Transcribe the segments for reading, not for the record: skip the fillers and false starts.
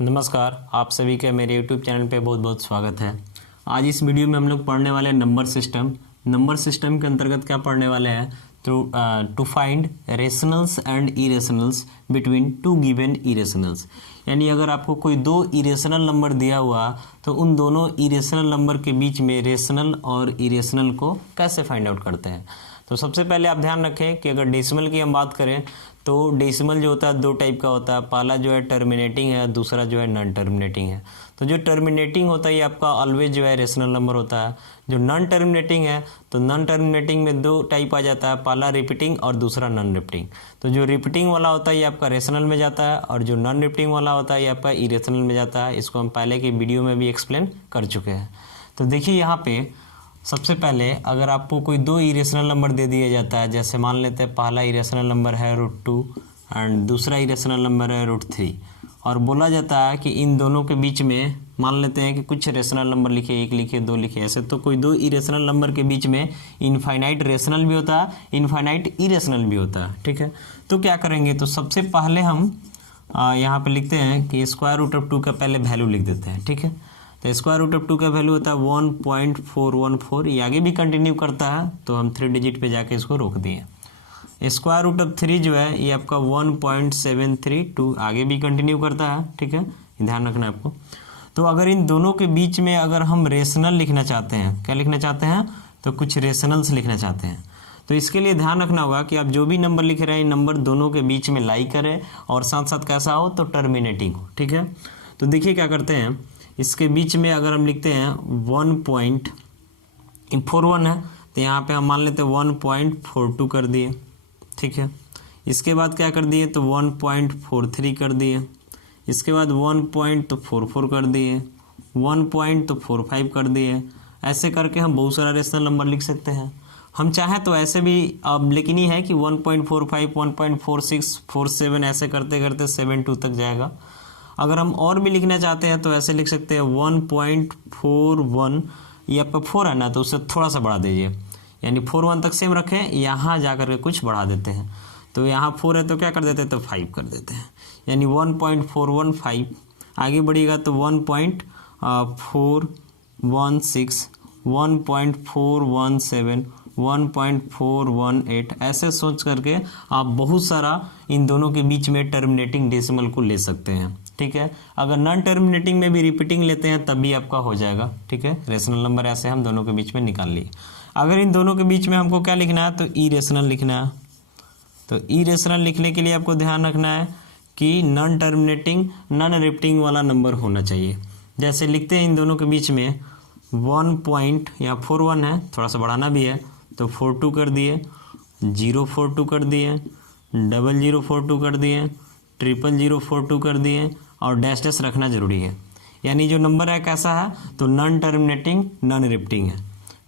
नमस्कार, आप सभी का मेरे YouTube चैनल पे बहुत बहुत स्वागत है। आज इस वीडियो में हम लोग पढ़ने वाले हैं नंबर सिस्टम। नंबर सिस्टम के अंतर्गत क्या पढ़ने वाले हैं? To find rationals and irrationals between two given irrationals. यानी अगर आपको कोई दो इरेशनल नंबर दिया हुआ तो उन दोनों इरेशनल नंबर के बीच में रेशनल और इरेशनल को कैसे फाइंड आउट करते हैं। तो सबसे पहले आप ध्यान रखें कि अगर डेसिमल की हम बात करें तो डेसिमल जो होता है दो टाइप का होता है। पहला जो है टर्मिनेटिंग है, दूसरा जो है नॉन टर्मिनेटिंग है। तो जो टर्मिनेटिंग होता है ये आपका ऑलवेज जो है रेशनल नंबर होता है। जो नॉन टर्मिनेटिंग है तो नॉन टर्मिनेटिंग में दो टाइप आ जाता है, पहला रिपीटिंग और दूसरा नॉन रिपीटिंग। तो जो रिपीटिंग वाला होता है ये आपका रेशनल में जाता है और जो नॉन रिपीटिंग वाला होता है ये आपका इरेशनल में जाता है। इसको हम पहले की वीडियो में भी एक्सप्लेन कर चुके हैं। तो देखिए यहाँ पे सबसे पहले अगर आपको कोई दो इरेशनल नंबर दे दिया जाता है, जैसे मान लेते हैं पहला इरेशनल नंबर है √2 एंड दूसरा इरेशनल नंबर है √3, और बोला जाता है कि इन दोनों के बीच में मान लेते हैं कि कुछ रेशनल नंबर लिखे, एक लिखे, दो लिखे, ऐसे। तो कोई दो इरेशनल नंबर के बीच में इनफाइनाइट रेशनल भी होता है, इनफाइनाइट इरेशनल भी होता है। ठीक है, तो क्या करेंगे? तो सबसे पहले हम यहाँ पे लिखते हैं कि √2 का पहले वैल्यू लिख देते हैं। ठीक है, तो √2 का वैल्यू होता है 1.414। ये आगे भी कंटिन्यू करता है तो हम 3 डिजिट पे जाके इसको रोक दिए। √3 जो है ये आपका 1.732 आगे भी कंटिन्यू करता है। ठीक है, ध्यान रखना है आपको। तो अगर इन दोनों के बीच में अगर हम रेशनल लिखना चाहते हैं, क्या लिखना चाहते हैं? तो कुछ रेशनल्स लिखना चाहते हैं। तो इसके लिए ध्यान रखना होगा कि आप जो भी नंबर लिख रहे हैं नंबर दोनों के बीच में लाई करें और साथ साथ कैसा हो तो टर्मिनेटिंग हो। ठीक है, तो देखिए क्या करते हैं, इसके बीच में अगर हम लिखते हैं 1.41 है तो यहाँ पे हम मान लेते हैं 1.42 कर दिए। ठीक है, इसके बाद क्या कर दिए तो 1.43 कर दिए, इसके बाद 1.44 कर दिए, 1.45 कर दिए। ऐसे करके हम बहुत सारा रेशनल नंबर लिख सकते हैं। हम चाहें तो ऐसे भी अब लेकिन ही है कि 1.45, 1.46, 47 ऐसे करते करते 72 तक जाएगा। अगर हम और भी लिखना चाहते हैं तो ऐसे लिख सकते हैं 1.41, ये आपका 4 है ना तो उससे थोड़ा सा बढ़ा दीजिए, यानी 41 तक सेम रखें, यहाँ जा कर के कुछ बढ़ा देते हैं। तो यहाँ 4 है तो क्या कर देते हैं तो 5 कर देते हैं, यानी 1.415। आगे बढ़िएगा तो 1.416, 1.417, 1.418 ऐसे सोच करके आप बहुत सारा इन दोनों के बीच में टर्मिनेटिंग डेसिमल को ले सकते हैं। ठीक है, अगर नॉन टर्मिनेटिंग में भी रिपीटिंग लेते हैं तब भी आपका हो जाएगा। ठीक है, रेशनल नंबर ऐसे हम दोनों के बीच में निकाल लिए। अगर इन दोनों के बीच में हमको क्या लिखना है तो इरेशनल लिखना है। तो इरेशनल लिखने के लिए आपको ध्यान रखना है कि नॉन टर्मिनेटिंग नॉन रिपीटिंग वाला नंबर होना चाहिए। जैसे लिखते हैं इन दोनों के बीच में 1.41 है, थोड़ा सा बढ़ाना भी है तो 42 कर दिए, 042 कर दिए, 0042 कर दिए, 00042 कर दिए और डैश डैश रखना जरूरी है। यानी जो नंबर है कैसा है तो नॉन टर्मिनेटिंग नॉन रिपीटिंग है।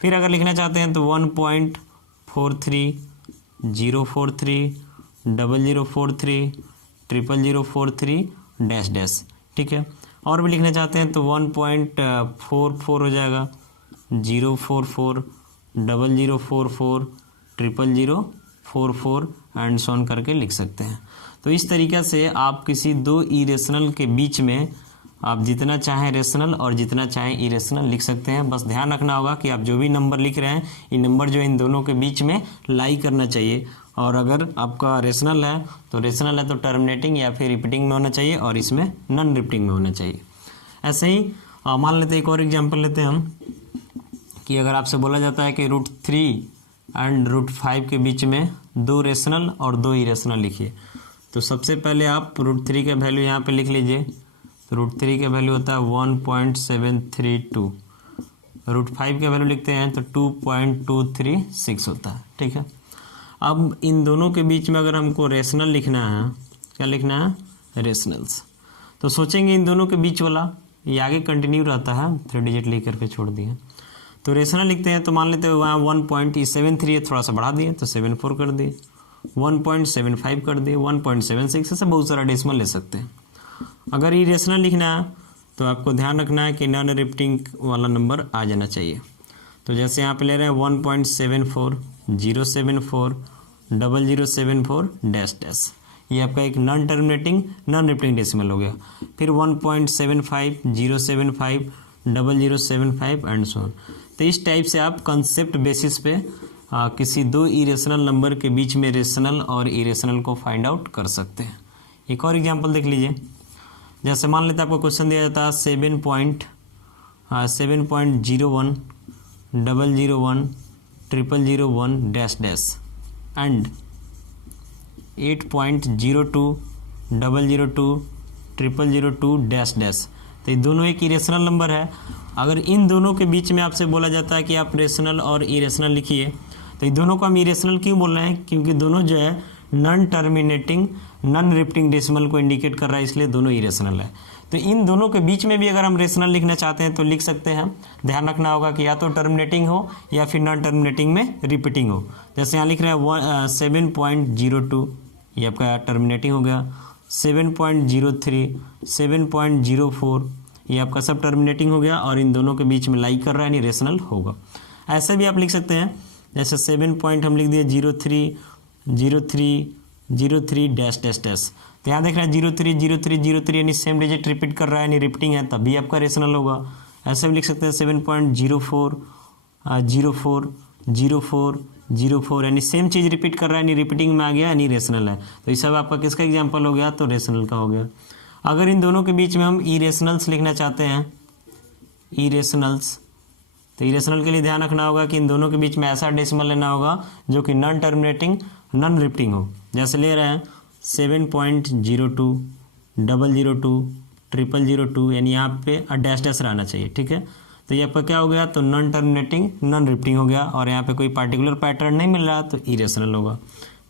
फिर अगर लिखना चाहते हैं तो 1.43, 043, 0043, 0043 डैश डैश। ठीक है, और भी लिखना चाहते हैं तो 1.44 हो जाएगा, 044, 0044, 0044 एंड सोन करके लिख सकते हैं। तो इस तरीक़े से आप किसी दो इरेशनल के बीच में आप जितना चाहें रेशनल और जितना चाहें इरेशनल लिख सकते हैं। बस ध्यान रखना होगा कि आप जो भी नंबर लिख रहे हैं ये नंबर जो इन दोनों के बीच में लाई करना चाहिए। और अगर आपका रेशनल है तो टर्मिनेटिंग या फिर रिपीटिंग में होना चाहिए और इसमें नॉन रिपीटिंग में होना चाहिए। ऐसे ही मान लेते हैं एक और एग्जाम्पल लेते हैं हम कि अगर आपसे बोला जाता है कि √3 एंड √5 के बीच में दो रेशनल और दो इरेशनल लिखिए। तो सबसे पहले आप √3 का वैल्यू यहाँ पे लिख लीजिए। तो √3 का वैल्यू होता है 1.732, √5 का वैल्यू लिखते हैं तो 2.236 होता है। ठीक है, अब इन दोनों के बीच में अगर हमको रेशनल लिखना है, क्या लिखना है? रेशनल्स। तो सोचेंगे इन दोनों के बीच वाला ये आगे कंटिन्यू रहता है, 3 डिजिट लिख करके छोड़ दिए। तो रेशनल लिखते हैं तो मान लेते हैं वहाँ 1.73 है, थोड़ा सा बढ़ा दिए तो 74 कर दिए, 1.75 कर दिए, 1.76, ऐसे बहुत सारा डेसिमल ले सकते हैं। अगर इरेशनल लिखना है तो आपको ध्यान रखना है कि नॉन रिपीटिंग वाला नंबर आ जाना चाहिए। तो जैसे यहाँ पे ले रहे हैं 1.74, 074, 0074 डैश डैश, ये आपका एक non terminating non repeating decimal हो गया। फिर 1.75, 0.75, 0075 एंड सो ऑन। तो इस टाइप से आप कंसेप्ट बेसिस पे किसी दो इरेशनल नंबर के बीच में रेशनल और इरेशनल को फाइंड आउट कर सकते हैं। एक और एग्जांपल देख लीजिए। जैसे मान लेते हैं आपको क्वेश्चन दिया जाता है 7.01, 001, 0001 dash dash and 8.02, 002, 0002 dash dash. तो ये दोनों एक इरेशनल नंबर है। अगर इन दोनों के बीच में आपसे बोला जाता है कि आप रेशनल और इरेशनल लिखिए, तो ये दोनों को हम इरेशनल क्यों बोल रहे हैं? क्योंकि दोनों जो है non terminating non repeating decimal को इंडिकेट कर रहा है, इसलिए दोनों इरेशनल है। तो इन दोनों के बीच में भी अगर हम रेशनल लिखना चाहते हैं तो लिख सकते हैं। ध्यान रखना होगा कि या तो टर्मिनेटिंग हो या फिर नॉन टर्मिनेटिंग में रिपीटिंग हो। जैसे यहाँ लिख रहे हैं 7.02, ये आपका टर्मिनेटिंग हो गया। 7.03, 7.04, ये आपका सब टर्मिनेटिंग हो गया और इन दोनों के बीच में लाइक कर रहा है, यानी रेशनल होगा। ऐसे भी आप लिख सकते हैं, जैसे 7 पॉइंट हम लिख दिए 03 डैश डैश डैश। तो यहाँ देख रहे हैं 03 यानी सेम डिजिट रिपीट कर रहा है, यानी रिपीटिंग है, तभी आपका रेशनल होगा। ऐसे भी लिख सकते हैं 7.04, 04 यानी सेम चीज़ रिपीट कर रहा है, यानी रिपीटिंग में आ गया, यानी रेशनल है। तो ये सब आपका किसका एग्जाम्पल हो गया? तो रेशनल का हो गया। अगर इन दोनों के बीच में हम इरेशनल्स लिखना चाहते हैं, इरेशनल्स, तो इरेशनल के लिए ध्यान रखना होगा कि इन दोनों के बीच में ऐसा डेसिमल लेना होगा जो कि नॉन टर्मिनेटिंग नॉन रिपीटिंग हो। जैसे ले रहे हैं 7.02, 002, 0002, यानी यहाँ पे डैश डैश रहना चाहिए, ठीक है। तो ये आपका क्या हो गया? तो नॉन टर्मिनेटिंग नॉन रिपीटिंग हो गया और यहाँ पे कोई पार्टिकुलर पैटर्न नहीं मिल रहा, तो इरेशनल होगा।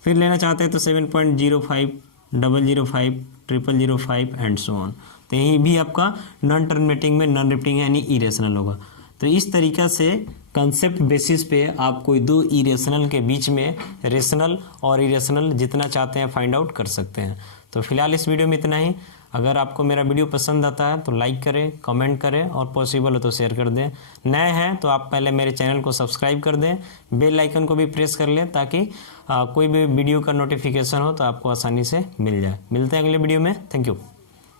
फिर लेना चाहते हैं तो 7.05, 005, 0005 एंड सो ऑन। तो यही भी आपका नॉन टर्मिनेटिंग में नॉन रिपीटिंग है, यानी इरेशनल होगा। तो इस तरीक़ा से कंसेप्ट बेसिस पे आप कोई दो इरेशनल के बीच में रेशनल और इरेशनल जितना चाहते हैं फाइंड आउट कर सकते हैं। तो फिलहाल इस वीडियो में इतना ही। अगर आपको मेरा वीडियो पसंद आता है तो लाइक करें, कमेंट करें और पॉसिबल हो तो शेयर कर दें। नए हैं तो आप पहले मेरे चैनल को सब्सक्राइब कर दें, बेल आइकन को भी प्रेस कर लें ताकि कोई भी वीडियो का नोटिफिकेशन हो तो आपको आसानी से मिल जाए। मिलते हैं अगले वीडियो में। Thank you.